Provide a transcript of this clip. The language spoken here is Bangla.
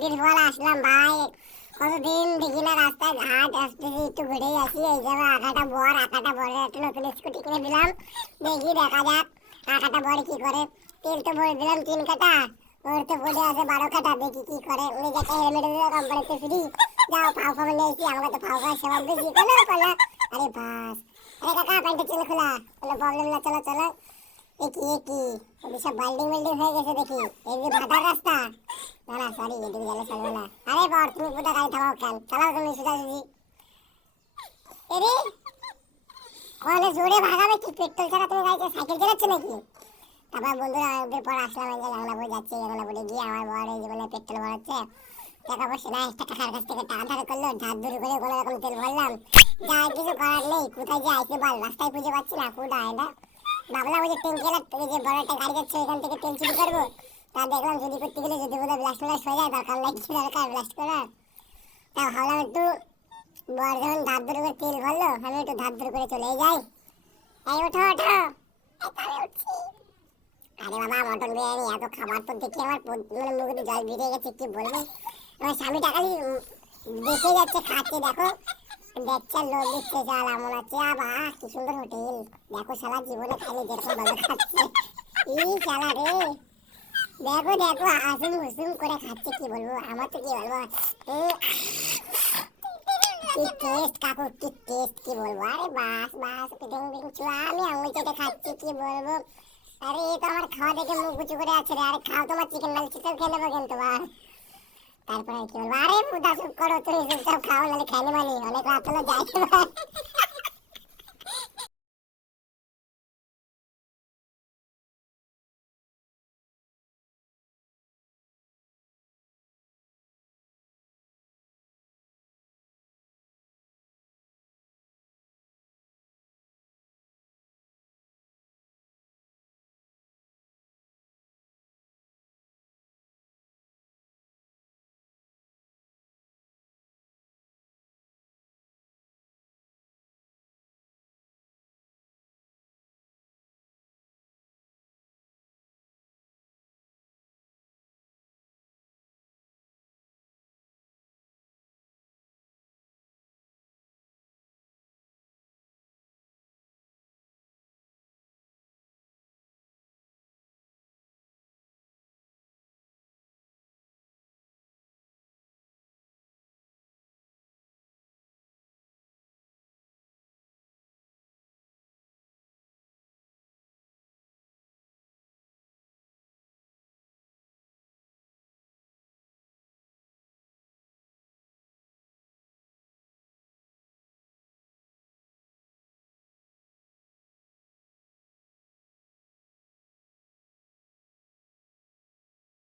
অনেকদিন পর আসলাম ভাই। কতদিন দেখি না রাস্তায় ঘাট আসতেছি, একটু ঘুরেই আসি। এই যাবে আঁকাটা বরের একটা নতুন স্কুটি কিনে দিলাম। দেখি দেখা যাক আঁকাটা বর কি করে। তেল তো ভরে দিলাম 3 কাটা, ওর তো পড়ে আছে 12 কাটা। দেখি কি করে। উনি যে একটা হেলমেট দিল কোম্পানিতে ফ্রি। যাও ফাও ফাও নিয়ে এসি, আমাকে তো ফাও ফাও সেবা বেশি করলো। আরে বাস, আরে কাকা প্যান্টের চেন খোলা, কোনো প্রবলেম না, চলো চলো। এ কি সব বাল্ডিং বিল্ডিং হয়ে গেছে দেখি। এই যে ভাটার রাস্তা, না না সরি, এদিকে গেলে চলবে না। আরে বর, তুমি কোথায় গাড়ি থামাও কেন? চালাও তুমি সোজাসুজি। এরে কলে জোরে ভাগাবে কি? পেট্রোল ছাড়া তুমি গাড়িতে সাইকেল চালাচ্ছ নাকি? তারপর বন্ধুরা অনেকদিন পর আসলাম, এই যে জানলা বই যাচ্ছে, জানলা বই গিয়ে আমার বর এই জীবনে পেট্রোল ভরাচ্ছে। টাকা পয়সা নাই, একটা কাকার কাছ থেকে টাকা ধার করলো, ধার ধরে করে কোনো রকম তেল ভরলাম। যা কিছু করার নেই, কোথায় যে আইসে বল, রাস্তায় খুঁজে পাচ্ছি না। কোথায় এটা ভাবলাম ওই যে ট্যাঙ্কের যে বড় একটা গাড়ি যাচ্ছে ওইখান থেকে তেল চুরি করবো। তা দেখলাম চুরি করতে গেলে যদি বোধহয় ব্লাস্ট ফ্লাস্ট হয়ে যায়, দরকার নাই কি দরকার ব্লাস্ট করার। তা ভাবলাম একটু বর যখন ধার ধরে করে তেল ভরলো, আমি একটু ধার ধরে করে চলে যাই। এই ওঠো ওঠো। এই তো আমি উঠছি। আরে বাবা, মটন বিরিয়ানি এত খাবার তো দেখে আমার মানে মুখে তো জল বেরিয়ে গেছে, কি বলবো। আমার স্বামীটা খালি দেখে যাচ্ছে, খাচ্ছে, দেখো দেখছে, লোক দিচ্ছে, চাল এমন আছে। আবা কি সুন্দর হোটেল, দেখো শালা জীবনে খালি যেরকম ভাবে খাচ্ছে। এই শালা রে, দেখো দেখো আসুম হুসুম করে খাচ্ছে, কি বলবো, আমার তো কি বলবো। উম, কি টেস্ট কাকু, কি টেস্ট, কি বলবো। আরে বাস বাস পিটিং পিটিং চুয়া, আমি আঙুল চেটে খাচ্ছি, কি বলবো। আরে এই তো আমার খাওয়া দেখে মুখ উঁচু করে আছে রে। আরে খাও, তোমার চিকেন নাল চিকেন খেয়ে নেবো কিন্তু ভাই। তারপরে কি বলবো, আরে পুতা চুপ করো, তুমি চুপচাপ খাও, নাহলে খাইনি মানি, অনেক রাত হলো যাই।